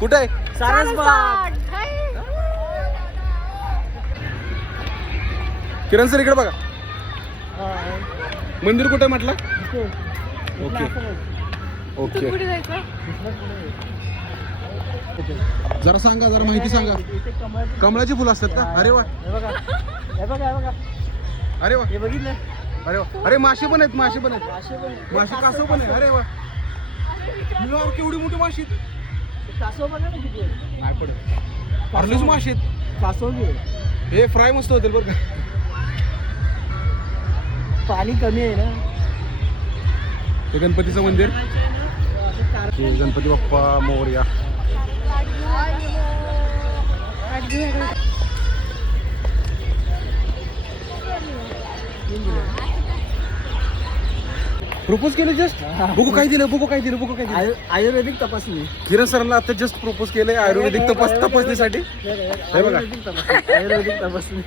कुठे आहे? सारसबाग. किरण सर इकडे बघा. मंदिर कुठे म्हटलं? Okay okay. जरा सांगा, जरा माहिती सांगा. कमळाची फुलं असतात का? अरे वा, अरे वा, बघितलं. अरे वा, अरे मासे पण आहेत, मासे पण आहेत, मासे कासव पण आहे. अरे वा, केवढी मोठी माशी. कासव बघा ना किती आहे. नाही पडत, अर्लीच मासे आहेत. कासव घे. हे फ्राय मस्त होतील बरं का. पाणी कमी आहे ना. हे गणपतीचं मंदिर. हे गणपती बाप्पा मोरया. प्रपोज केलं जस्ट. बघू काय दिलं, बघू काय दिलं, बघू काय दिलं. आयुर्वेदिक तपासणी. किरण सरांना आता जस्ट प्रपोज केलंय आयुर्वेदिक तपासणीसाठी. हे बघा, आयुर्वेदिक तपासणी.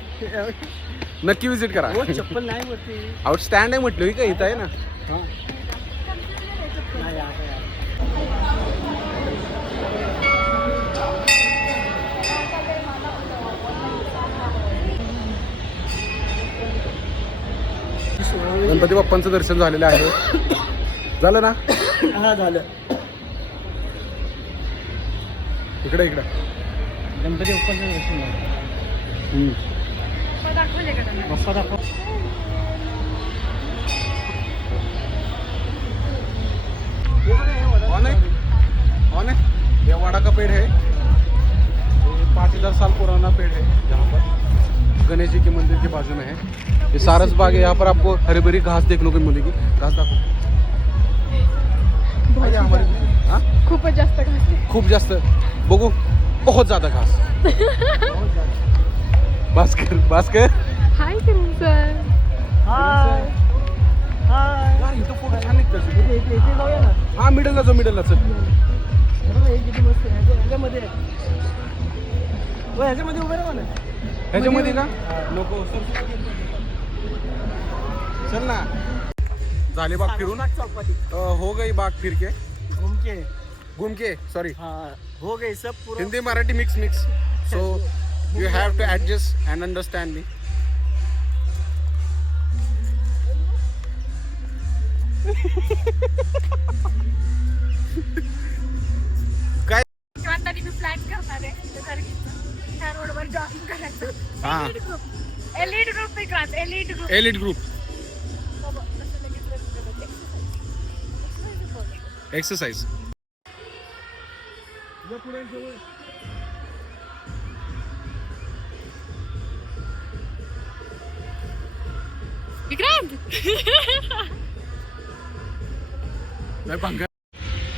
नक्की विजिट करा. चप्पल नाही वरती. आउटस्टँड आहे म्हटलं का, इथं आहे ना. गणपती बाप्पांचं दर्शन झालेलं आहे. झालं ना? हा झालं. इकडे इकडे गणपती बाप्पांचं दर्शन झालं. बाप्पा दाखव. ऑन है ये वाड़ा का पेड़ है. ये 5000 साल पुराना पेड़ है. जहाँ पर गणेश जी के मंदिर के बाजू में है. ये सारस बाग है. यहाँ पर आपको हरी भरी घास देखने को मिलेगी. घास दाखो. खूपच जास्त घास आहे. खूप जास्त बघू. बहुत ज्यादा घास. भास्कर भास्कर. हाय किरण सर. हाय हाय. इथं फोटो छान निघतात. इथे जाऊया ना. हा मिडलला जाऊ, मिडलला चल. हे किती मस्त आहे. ह्याच्यामध्ये ह्याच्यामध्ये उभे राहा ना. ह्याच्यामध्ये का नको चल ना. झाले बाग फिरून. हो गई बाग फिर के घूम के सॉरी. हो गई सब पूरा. Hindi Marathi mix so you have to adjust and understand me. काय मी प्लॅन करणार आहे त्या रोडवर जॉगिंग करायचं. हा elite group elite group exercise.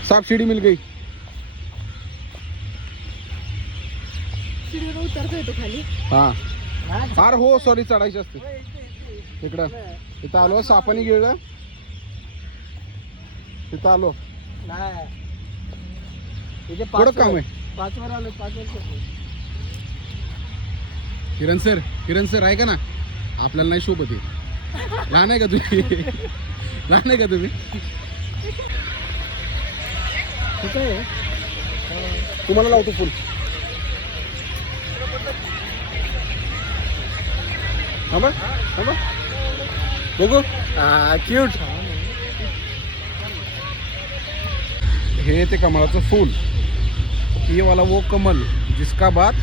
साफ सीढ़ी मिल गई. सीडीवर उतरतोय तो खाली. हा अरे हो सॉरी, चढायची असते तिकडं. इथं आलो सापाने गिळलं. तिथं आलो. थोडं काम आहे. 5 वर आलो. 5 वर्ष. किरण सर ऐका ना, आपल्याला नाही शोभत आहे. लहान आहे का तुम्ही? लहान आहे का तुम्ही? तुम्हाला लावतो फुल. थांबा थांबा बघू. क्यूट. हे ते कमळाचं फूल. ये वाला वो कमल जिसका बात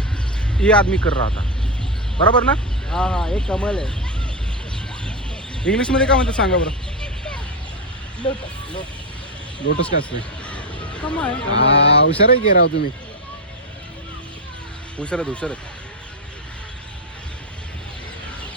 ये आदमी कर रहा था. बरोबर ना? हा एक कमल आहे. इंग्लिश मध्ये काय म्हणतात सांगा बरं. लोटस. लोटस काय असते? कमळ. हुशार आहे की राव तुम्ही. हुशार आहेत.